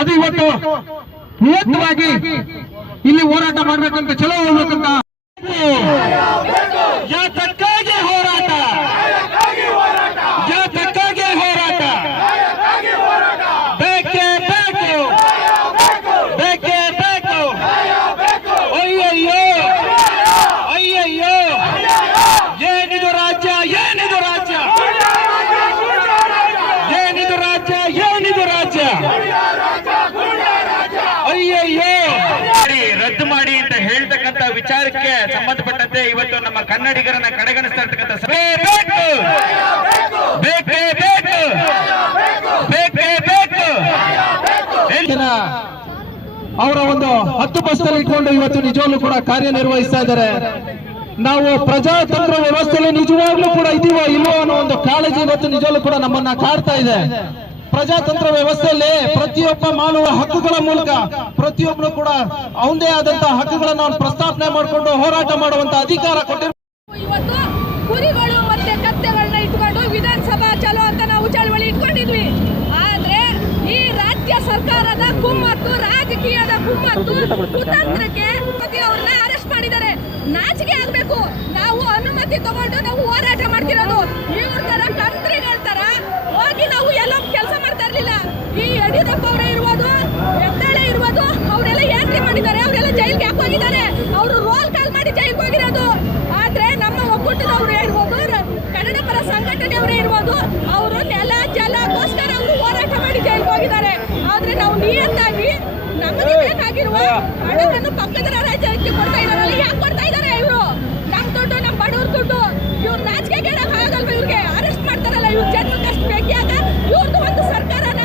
ಅದು ಇವತ್ತು ನಿಯತವಾಗಿ ಇಲ್ಲಿ ಹೋರಾಟ ಮಾಡ್ಬೇಕಂತ ಚಲೋ ಹೋಗ್ಬೇಕಂತ ಯಾತಕ್ಕಾಗಿ ಹೋರಾಟ, ಯಾತಕ್ಕಾಗಿ ಹೋರಾಟ, ಬೇಕೇ ಬೇಕು, ಬೇಕೇ ಬೇಕು. ಅಯ್ಯಯ್ಯೋ ಅಯ್ಯಯ್ಯೋ, ಏನಿದು ರಾಜ್ಯ, ಏನಿದು ರಾಜ್ಯ, ಏನಿದು ರಾಜ್ಯ, ಏನಿದು ರಾಜ್ಯ. ಅಯ್ಯಯ್ಯೋ, ರದ್ದು ಮಾಡಿ ಅಂತ ಹೇಳ್ತಕ್ಕಂಥ ವಿಚಾರಕ್ಕೆ ಸಂಬಂಧಪಟ್ಟಂತೆ ಇವತ್ತು ನಮ್ಮ ಕನ್ನಡಿಗರನ್ನ ಕಡೆಗಣಿಸ್ತಾ ಇರ್ತಕ್ಕಂಥ ಬೇಕೇ ಬೇಕು, ಬೇಕೇ ಬೇಕು. ಅವರ ಒಂದು 10 ಬಸ್ಸಲ್ಲಿ ಇಟ್ಕೊಂಡು ಇವತ್ತು ನಿಜವಾಗ್ಲೂ ಕೂಡ ಕಾರ್ಯನಿರ್ವಹಿಸ್ತಾ ಇದ್ದಾರೆ. ನಾವು ಪ್ರಜಾತಂತ್ರ ವ್ಯವಸ್ಥೆಯಲ್ಲಿ ನಿಜವಾಗ್ಲೂ ಕೂಡ ಇದೀವೋ ಇಲ್ವೋ ಅನ್ನೋ ಒಂದು ಕಾಳಜಿ ಇವತ್ತು ನಿಜವಾಗ್ಲೂ ಕೂಡ ನಮ್ಮನ್ನ ಕಾಡ್ತಾ ಇದೆ. ಪ್ರಜಾತಂತ್ರ ವ್ಯವಸ್ಥೆಯಲ್ಲಿ ಪ್ರತಿಯೊಬ್ಬ ಮಾನವ ಹಕ್ಕುಗಳ ಮೂಲಕ ಪ್ರತಿಯೊಬ್ಬರು ಕೂಡ ಅವನದೇ ಆದಂತಹ ಹಕ್ಕುಗಳನ್ನು ಪ್ರಸ್ತಾವನೆ ಮಾಡಿಕೊಂಡು ಹೋರಾಟ ಮಾಡುವಂತ ಅಧಿಕಾರ ಕೊಟ್ಟಿರುವ ಇವತ್ತು ಕುರಿಗಳು ಮತ್ತೆ ಕತ್ತೆಗಳನ್ನ ಇಟ್ಕೊಂಡು ವಿಧಾನಸಭಾ ಚಲೋ ಅಂತ ನಾವು ಚಳವಳಿ ಇಟ್ಕೊಂಡಿದ್ವಿ. ಆದ್ರೆ ಈ ರಾಜ್ಯ ಸರ್ಕಾರದ ಕುಮ್ಮತ್ತು, ರಾಜಕೀಯದ ಕುಮ್ಮತ್ತು, ಕುತಂತ್ರಕ್ಕೆ ಅವ್ರನ್ನ ಅರೆಸ್ಟ್ ಮಾಡಿದ್ದಾರೆ. ನಾಚಿಕೆ ಆಗ್ಬೇಕು. ನಾವು ಅನುಮತಿ ತಗೊಂಡು ನಾವು ಹೋರಾಟ ಮಾಡ್ತಿರೋದು. ಇವ್ರ ತರ ಕಂತ್ರಿಗಳ ತರ ಹೋಗಿ ನಾವು ಎಲ್ಲ ಕೆಲಸ ಮಾಡ್ತಾ ಇರ್ಲಿಲ್ಲ. ಈ ಯಡಿಯೂರಪ್ಪ ಅವರೇ ಇರ್ಬೋದು, ಹೆಗ್ದಾಳೆ ಇರ್ಬೋದು, ಅವರೆಲ್ಲ ಏನ್ರಿ ಮಾಡಿದ್ದಾರೆ, ಅವರೆಲ್ಲ ಜೈಲ್ಗೆ ಯಾಕೆ ಹೋಗಿದ್ದಾರೆ, ಅವರು ರೋಲ್ ಕಾಲ್ ಮಾಡಿ ಜೈಲ್ಗೆ ಹೋಗಿರೋದು. ಆದ್ರೆ ನಮ್ಮ ಒಕ್ಕೂಟದವ್ರು ಇರ್ಬೋದು, ಕನ್ನಡ ಪರ ಸಂಘಟನೆಯವರೇ ಇರ್ಬೋದು, ಅವರು ನೆಲ ಜಲಗೋಸ್ಕರ ಅವರು ಹೋರಾಟ ಮಾಡಿ ಜೈಲ್ಗೆ ಹೋಗಿದ್ದಾರೆ. ಆದ್ರೆ ನಾವು ನಿಯತ್ತಾಗಿ ನಮಗೆ ಬೇಕಾಗಿರುವ ಹಣವನ್ನು ಪಕ್ಕದ ರಾಜ್ಯಕ್ಕೆ ಕೊಡ್ತಾ ಇದಾರಲ್ಲ, ಯಾಕೆ ಕೊಡ್ತಾ ಇದ್ದಾರೆ ಇವರು? ನಮ್ ದುಡ್ಡು, ನಮ್ಮ ಬಡವ್ರ ದುಡ್ಡು. ಇವ್ರು ನಾಚಿಕೆ ಕೇಳಕ್ ಆಗಲ್ವಾ? ಇವ್ರಿಗೆ ಅರೆಸ್ಟ್ ಮಾಡ್ತಾರಲ್ಲ, ಇವ್ರ ಜನ್ಮಕ್ಕಷ್ಟು ಬೇಕಿಯಾಗ ಇವ್ರದ್ದು ಒಂದು ಸರ್ಕಾರನ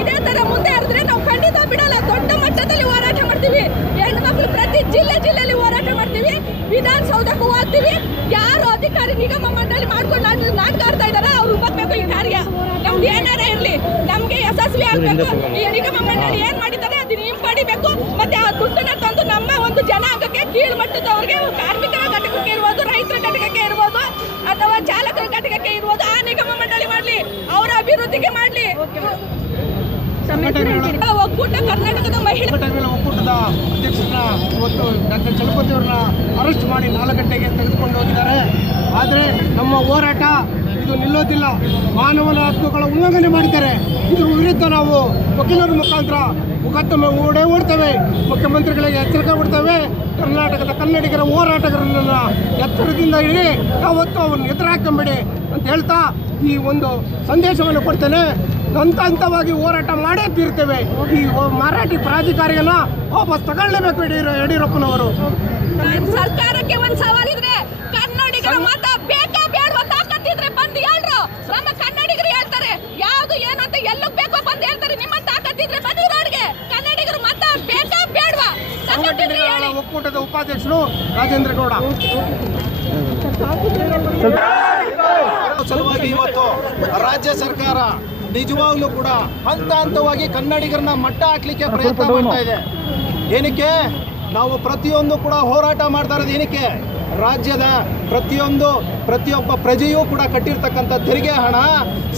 ಇದೇ ತರ ಮುಂದೆ ಹರಿದ್ರೆ ನಾವು ಖಂಡಿತ ಬಿಡಲ್ಲ. ದೊಡ್ಡ ಮಟ್ಟದಲ್ಲಿ ಹೋರಾಟ ಮಾಡ್ತೀವಿ. ಹೆಣ್ಣು ಮಕ್ಕಳು ಪ್ರತಿ ಜಿಲ್ಲೆಯಲ್ಲಿ ಹೋರಾಟ ಮಾಡ್ತೀವಿ. ವಿಧಾನಸೌಧಕ್ಕೂ ಹೋಗ್ತೀವಿ. ಯಾರು ಅಧಿಕಾರಿ ನಿಗಮ ಮಂಡಳಿ ಮಾಡ್ಕೊಂಡು ನಾಟಕ ಆಡ್ತಾ ಇದಾರ ಅವ್ರು ಬರ್ಬೇಕು. ಈ ಕಾರ್ಯ ನಮ್ದು ಏನಾರ ಇರ್ಲಿ, ನಮ್ಗೆ ಯಶಸ್ವಿ ಆಗ್ಬೇಕು. ಈ ನಿಗಮ ಮಂಡಳಿ ಏನ್ ಮಾಡಿದ್ದಾರೆ ಅದನ್ನ ಹಿಂಪಡಿಬೇಕು. ಮತ್ತೆ ಆ ದುಡ್ಡನ್ನ ತಂದು ನಮ್ಮ ಒಂದು ಜನಾಂಗಕ್ಕೆ ಕೀಳ್ಮಟ್ಟದವ್ರಿಗೆ, ಕಾರ್ಮಿಕರ ಘಟಕಕ್ಕೆ ಇರ್ಬೋದು, ರೈತರ ಘಟಕಕ್ಕೆ ಇರ್ಬೋದು, ಅಥವಾ ಚಾಲಕರ ಘಟಕಕ್ಕೆ ಇರ್ಬೋದು, ಆ ನಿಗಮ ಮಂಡಳಿ ಮಾಡ್ಲಿ, ಅವರ ಅಭಿವೃದ್ಧಿಗೆ ಮಾಡ್ಲಿ. ಒಕ್ಕೂಟ ಕರ್ನಾಟಕದ ಮಹಿಳಾ ಒಕ್ಕೂಟದ ಅಧ್ಯಕ್ಷರನ್ನ ಇವತ್ತು ಡಾಕ್ಟರ್ ಚಲಪತಿ ಅವ್ರನ್ನ ಅರೆಸ್ಟ್ ಮಾಡಿ 4 ಗಂಟೆಗೆ ತೆಗೆದುಕೊಂಡು ಹೋಗಿದ್ದಾರೆ. ಆದರೆ ನಮ್ಮ ಹೋರಾಟ ಇದು ನಿಲ್ಲೋದಿಲ್ಲ. ಮಾನವನ ಹಕ್ಕುಗಳ ಉಲ್ಲಂಘನೆ ಮಾಡಿದ್ದಾರೆ. ಇದ್ರ ವಿರುದ್ಧ ನಾವು ವಕೀಲರ ಮುಖಾಂತರ ಮೊಕದ್ದಮೆ ಓಡ್ತೇವೆ. ಮುಖ್ಯಮಂತ್ರಿಗಳಿಗೆ ಎಚ್ಚರಿಕೆ ಕೊಡ್ತೇವೆ. ಕರ್ನಾಟಕದ ಕನ್ನಡಿಗರ ಹೋರಾಟಗಾರರನ್ನ ಎಚ್ಚರದಿಂದ ಇಡಿ, ಯಾವತ್ತೂ ಅವ್ರನ್ನ ಎದುರು ಹಾಕೊಂಬೇಡಿ ಅಂತ ಹೇಳ್ತಾ ಈ ಒಂದು ಸಂದೇಶವನ್ನು ಕೊಡ್ತೇನೆ. ಹಂತ ಹಂತವಾಗಿ ಹೋರಾಟ ಮಾಡೇ ತೀರ್ತೇವೆ. ಈ ಮರಾಠಿ ಪ್ರಾಧಿಕಾರಿಯನ್ನ ವಾಪಸ್ ತಗೊಳ್ಳೇಬೇಕು ಯಡಿಯೂರಪ್ಪನವರು. ಸರ್ಕಾರಕ್ಕೆ ಒಂದು ಸವಾಲಿದ್ರೆ, ಕನ್ನಡಿಗರ ಮತ ಬೇಕಾ ಬೇಡವಾ ತಾಕತ್ತಿದ್ರೆ ಬಂದು ಹೇಳ್ರು. ನಮ್ಮ ಕನ್ನಡಿಗರು ಹೇಳ್ತಾರೆ ಯಾವ್ದು ಏನು ಅಂತ ಎಲ್ಲಕ್ಕೆ ಬೇಕೋ ಬಂದು ಹೇಳ್ತಾರೆ. ನಿಮ್ಮ ತಾಕತ್ತಿದ್ರೆ ಬನ್ನಿ ರೋಡ್ಗೆ. ಕನ್ನಡಿಗರು ಮತ ಬೇಕಾ ಬೇಡವಾ? ಒಕ್ಕೂಟದ ಉಪಾಧ್ಯಕ್ಷರು ರಾಜೇಂದ್ರ ಗೌಡ ಸಲುವಾಗಿ ಇವತ್ತು ರಾಜ್ಯ ಸರ್ಕಾರ ನಿಜವಾಗ್ಲೂ ಕೂಡ ಹಂತ ಹಂತವಾಗಿ ಕನ್ನಡಿಗರನ್ನ ಮಟ್ಟ ಹಾಕ್ಲಿಕ್ಕೆ ಪ್ರಯತ್ನ ಮಾಡ್ತಾ ಇದೆ. ಏನಕ್ಕೆ ನಾವು ಪ್ರತಿಯೊಂದು ಕೂಡ ಹೋರಾಟ ಮಾಡ್ತಾ ಇರೋದು? ಏನಕ್ಕೆ? ರಾಜ್ಯದ ಪ್ರತಿಯೊಬ್ಬ ಪ್ರಜೆಯೂ ಕೂಡ ಕಟ್ಟಿರ್ತಕ್ಕಂಥ ತೆರಿಗೆ ಹಣ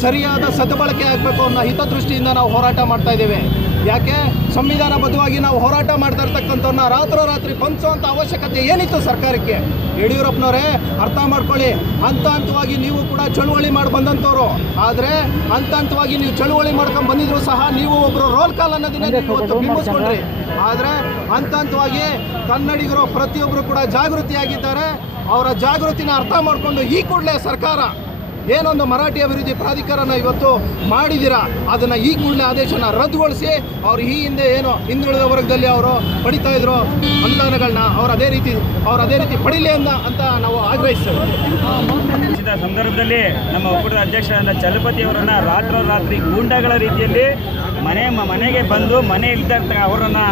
ಸರಿಯಾದ ಸದ್ಬಳಕೆ ಆಗಬೇಕು ಅನ್ನೋ ಹಿತದೃಷ್ಟಿಯಿಂದ ನಾವು ಹೋರಾಟ ಮಾಡ್ತಾ ಇದ್ದೇವೆ. ಯಾಕೆ? ಸಂವಿಧಾನಬದ್ಧವಾಗಿ ನಾವು ಹೋರಾಟ ಮಾಡ್ತಾ ಇರ್ತಕ್ಕಂಥವ್ರನ್ನ ರಾತ್ರೋರಾತ್ರಿ ಬಂಧಿಸುವಂಥ ಅವಶ್ಯಕತೆ ಏನಿತ್ತು ಸರ್ಕಾರಕ್ಕೆ? ಯಡಿಯೂರಪ್ಪನವರೇ ಅರ್ಥ ಮಾಡ್ಕೊಳ್ಳಿ. ಹಂತ ಹಂತವಾಗಿ ನೀವು ಕೂಡ ಚಳುವಳಿ ಮಾಡಿ ಬಂದಂಥವ್ರು. ಆದರೆ ಹಂತ ಹಂತವಾಗಿ ನೀವು ಚಳುವಳಿ ಮಾಡ್ಕೊಂಡು ಬಂದಿದ್ರು ಸಹ ನೀವು ಒಬ್ಬರು ರೋಲ್ ಕಾಲ್ ಅನ್ನೋದನ್ನ ಇವತ್ತು ಬಿಂಬಿಸ್ಕೊಂಡ್ರಿ. ಆದರೆ ಹಂತ ಹಂತವಾಗಿ ಕನ್ನಡಿಗರು ಪ್ರತಿಯೊಬ್ಬರು ಕೂಡ ಜಾಗೃತಿಯಾಗಿದ್ದಾರೆ. ಅವರ ಜಾಗೃತಿನ ಅರ್ಥ ಮಾಡಿಕೊಂಡು ಈ ಕೂಡಲೇ ಸರ್ಕಾರ ಏನೊಂದು ಮರಾಠಿ ಅಭಿವೃದ್ಧಿ ಪ್ರಾಧಿಕಾರನ ಇವತ್ತು ಮಾಡಿದ್ದೀರಾ, ಅದನ್ನು ಈ ಕೂಡಲೇ ಆದೇಶನ ರದ್ದುಗೊಳಿಸಿ ಅವ್ರು ಈ ಹಿಂದೆ ಏನು ಹಿಂದುಳಿದ ವರ್ಗದಲ್ಲಿ ಅವರು ಪಡಿತಾ ಇದ್ರು ಅನುದಾನಗಳನ್ನ ಅವ್ರು ಅದೇ ರೀತಿ ಪಡಿಲಿ ಅಂತ ನಾವು ಆಗ್ರಹಿಸ್ತೇವೆ. ಸಂದರ್ಭದಲ್ಲಿ ನಮ್ಮ ಒಕ್ಕೂಟದ ಅಧ್ಯಕ್ಷರಾದ ಚಲಪತಿ ಅವರನ್ನು ರಾತ್ರೋರಾತ್ರಿ ಗೂಂಡಾಗಳ ರೀತಿಯಲ್ಲಿ ಮನೆಗೆ ಬಂದು ಮನೆ ಇಲ್ದ ಅವರನ್ನು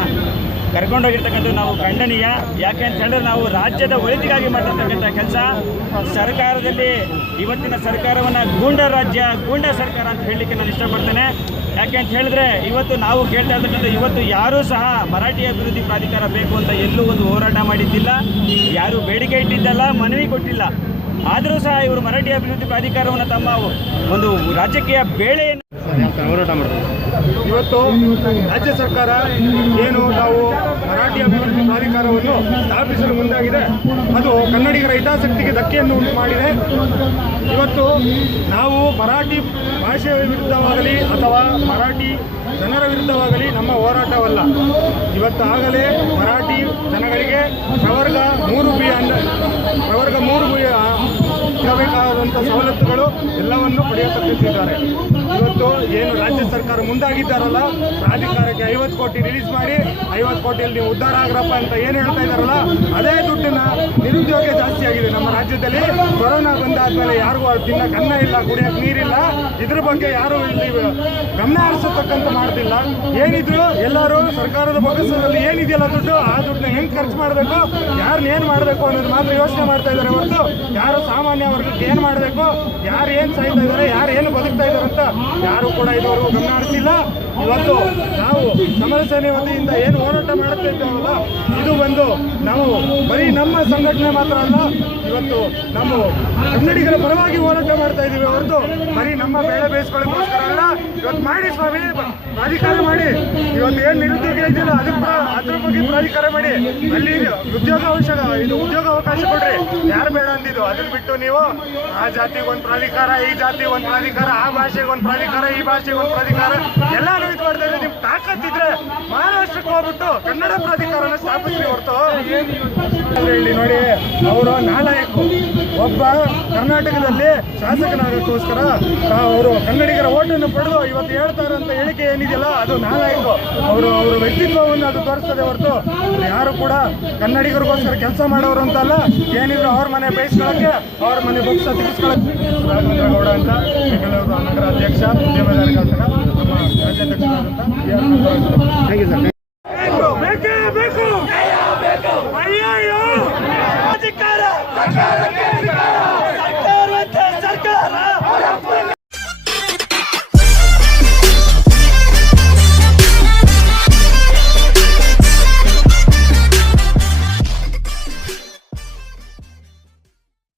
ಕರ್ಕೊಂಡೋಗಿರ್ತಕ್ಕಂಥ ನಾವು ಖಂಡನೀಯ. ಯಾಕೆ ಅಂತ ಹೇಳಿದ್ರೆ ನಾವು ರಾಜ್ಯದ ಒಳಿತಿಗಾಗಿ ಮಾಡಿರ್ತಕ್ಕಂಥ ಕೆಲಸ. ಸರ್ಕಾರದಲ್ಲಿ ಇವತ್ತಿನ ಸರ್ಕಾರವನ್ನು ಗೂಂಡಾ ಸರ್ಕಾರ ಅಂತ ಹೇಳಲಿಕ್ಕೆ ನಾನು ಇಷ್ಟಪಡ್ತೇನೆ. ಯಾಕೆ ಅಂತ ಹೇಳಿದ್ರೆ ಇವತ್ತು ನಾವು ಕೇಳ್ತಾ ಇರ್ತಕ್ಕಂಥ ಇವತ್ತು ಯಾರೂ ಸಹ ಮರಾಠಿ ಅಭಿವೃದ್ಧಿ ಪ್ರಾಧಿಕಾರ ಬೇಕು ಅಂತ ಎಲ್ಲೂ ಒಂದು ಹೋರಾಟ ಮಾಡಿದ್ದಿಲ್ಲ, ಯಾರೂ ಬೇಡಿಕೆ ಇಟ್ಟಿದ್ದಲ್ಲ, ಮನವಿ ಕೊಟ್ಟಿಲ್ಲ. ಆದರೂ ಸಹ ಇವರು ಮರಾಠಿ ಅಭಿವೃದ್ಧಿ ಪ್ರಾಧಿಕಾರವನ್ನು ತಮ್ಮ ಒಂದು ರಾಜಕೀಯ ಬೇಳೆಯನ್ನು ಹೋರಾಟ ಮಾಡ್ತಾರೆ. ಇವತ್ತು ರಾಜ್ಯ ಸರ್ಕಾರ ಏನು ನಾವು ಮರಾಠಿ ಅಭಿವೃದ್ಧಿ ಪ್ರಾಧಿಕಾರವನ್ನು ಸ್ಥಾಪಿಸಲು ಮುಂದಾಗಿದೆ, ಅದು ಕನ್ನಡಿಗರ ಹಿತಾಸಕ್ತಿಗೆ ಧಕ್ಕೆಯನ್ನು ಉಂಟು ಮಾಡಿದೆ. ಇವತ್ತು ನಾವು ಮರಾಠಿ ಭಾಷೆಯ ವಿರುದ್ಧವಾಗಲಿ ಅಥವಾ ಮರಾಠಿ ಜನರ ವಿರುದ್ಧವಾಗಲಿ ನಮ್ಮ ಹೋರಾಟವಲ್ಲ. ಇವತ್ತು ಆಗಲೇ ಮರಾಠಿ ಜನಗಳಿಗೆ ಪ್ರವರ್ಗ 3B ಸಿಗಬೇಕಾದಂಥ ಸವಲತ್ತುಗಳು ಎಲ್ಲವನ್ನು ಪಡೆಯತಕ್ಕಿದ್ದಾರೆ. ಇವತ್ತು ಏನು ರಾಜ್ಯ ಸರ್ಕಾರ ಮುಂದಾಗಿದ್ದಾರಲ್ಲ, ಪ್ರಾಧಿಕಾರಕ್ಕೆ 50 ಕೋಟಿ ರಿಲೀಸ್ ಮಾಡಿ 50 ಕೋಟಿಯಲ್ಲಿ ನೀವು ಉದ್ಧಾರ ಆಗ್ರಪ್ಪ ಅಂತ ಏನು ಹೇಳ್ತಾ ಇದ್ದಾರಲ್ಲ, ಅದೇ ದುಡ್ಡನ್ನ ನಿರುದ್ಯೋಗ ಜಾಸ್ತಿ ಆಗಿದೆ ನಮ್ಮ ರಾಜ್ಯದಲ್ಲಿ. ಕೊರೋನಾ ಬಂದಾದ್ಮೇಲೆ ಯಾರಿಗೂ ತಿನ್ನಕ್ಕೆ ಅನ್ನ ಇಲ್ಲ, ಕುಡಿಯೋಕೆ ನೀರಿಲ್ಲ. ಇದ್ರ ಬಗ್ಗೆ ಯಾರು ಇಲ್ಲಿ ಗಮನ ಹರಿಸತಕ್ಕಂತ ಮಾಡ್ತಿಲ್ಲ. ಏನಿದ್ರು ಎಲ್ಲರೂ ಸರ್ಕಾರದ ಬೊಕ್ಕಸದಲ್ಲಿ ಏನಿದೆಯಲ್ಲ ದುಡ್ಡು, ಆ ದುಡ್ಡನ್ನ ಹೆಂಗೆ ಖರ್ಚು ಮಾಡಬೇಕು, ಯಾರನ್ನ ಏನು ಮಾಡಬೇಕು ಅನ್ನೋದು ಮಾತ್ರ ಯೋಚನೆ ಮಾಡ್ತಾ ಇದ್ದಾರೆ ಹೊರತು ಯಾರು ಸಾಮಾನ್ಯ ವರ್ಗಕ್ಕೆ ಏನು ಮಾಡಬೇಕು, ಯಾರು ಏನು ಸಾಯ್ತಾ ಇದ್ದಾರೆ, ಯಾರು ಏನು ಬದುಕ್ತಾ ಇದ್ದಾರೆ ಅಂತ ಯಾರು ಕೂಡ ಇದುವರೆಗೂ ಗಮನ ಹರಿಸಿಲ್ಲ. ಇವತ್ತು ನಾವು ಸಮರ ಸೇನೆ ವತಿಯಿಂದ ಏನು ಹೋರಾಟ ಮಾಡುತ್ತಾ ಇದ್ದೇವಲ್ಲ, ಇದು ಬಂದು ನಾವು ಬರೀ ನಮ್ಮ ಸಂಘಟನೆ ಮಾತ್ರ ಅಲ್ಲ, ಇವತ್ತು ನಮ್ಮ ಕನ್ನಡಿಗರ ಪರವಾಗಿ ಹೋರಾಟ ಮಾಡ್ತಾ ಇದ್ದೀವಿ ಹೊರತು ಬರೀ ನಮ್ಮ ಬೇಳೆ ಬೇಯಿಸ್ಕೊಳ್ಳೋಕ್ಕೋಸ್ಕರ ಅಲ್ಲ. ಇವತ್ತು ಮಾಡಿ ಸ್ವಾಮಿ, ಪ್ರಾಧಿಕಾರ ಮಾಡಿ. ಇವತ್ತು ಏನು ನಿರುದ್ಯೋಗ ಇದೆಯಲ್ಲ ಅದ್ರ ಬಗ್ಗೆ ಪ್ರಾಧಿಕಾರ ಮಾಡಿ. ಅಲ್ಲಿ ಉದ್ಯೋಗ ಅವಕಾಶ ಕೊಡ್ರಿ. ಯಾರು ಬೇಡ ಅಂದಿದ್ದು ಅದನ್ನ ಬಿಟ್ಟು ನೀವು ಆ ಜಾತಿಗೆ ಒಂದು ಪ್ರಾಧಿಕಾರ, ಈ ಜಾತಿಗೆ ಒಂದು ಪ್ರಾಧಿಕಾರ, ಆ ಭಾಷೆಗೆ ಒಂದು ಪ್ರಾಧಿಕಾರ, ಈ ಭಾಷೆಗೆ ಒಂದು ಪ್ರಾಧಿಕಾರ ಎಲ್ಲಾನು ಇದು ಮಾಡ್ತಾ ಇದ್ರೆ ನಿಮ್ ತಾಕತ್ತಿದ್ರೆ ಮಹಾರಾಷ್ಟ್ರಕ್ಕೆ ಹೋಗ್ಬಿಟ್ಟು ಕನ್ನಡ ಪ್ರಾಧಿಕಾರನ ಸ್ಥಾಪಿಸ್ರಿ ಹೊರತು ಹೇಳಿ. ನೋಡಿ, ಅವರು ನಾಲಾಯಕು. ಒಬ್ಬ ಕರ್ನಾಟಕದಲ್ಲಿ ಶಾಸಕನಾಗಕ್ಕೋಸ್ಕರ ಅವರು ಕನ್ನಡಿಗರ ಓಟನ್ನು ಪಡೆದು ಇವತ್ತು ಹೇಳ್ತಾರೆ ಅಂತ ಹೇಳಿಕೆ ಏನಿದೆಯಲ್ಲ, ಅದು ನಾಲಾಯಕು. ಅವರ ವ್ಯಕ್ತಿತ್ವವನ್ನು ಅದು ತೋರಿಸ್ತದೆ ಹೊರತು ಯಾರು ಕೂಡ ಕನ್ನಡಿಗರಿಗೋಸ್ಕರ ಕೆಲಸ ಮಾಡೋರು ಅಂತಲ್ಲ. ಏನಿದ್ರು ಅವ್ರ ಮನೆ ಬೇಯಿಸ್ಕೊಳ್ಳೋಕ್ಕೆ, ಅವ್ರ ಮನೆ ಬುಕ್ಸ್ ತಿರ್ಗಿಸ್ಕೊಳ್ಳೋಕೆ. ರಾಘವೇಂದ್ರ ಗೌಡ ಅಂತ ಬೆಂಗಳೂರು ನಗರ ಅಧ್ಯಕ್ಷ, ಉದ್ಯಮದಾರ ಘಟಕ, ನಮ್ಮ ರಾಜ್ಯಾಧ್ಯಕ್ಷರಾದಂಥ ಬೇಕೇ ಬೇಕು. ಅಯ್ಯಯ್ಯೋ, ಅಧಿಕಾರ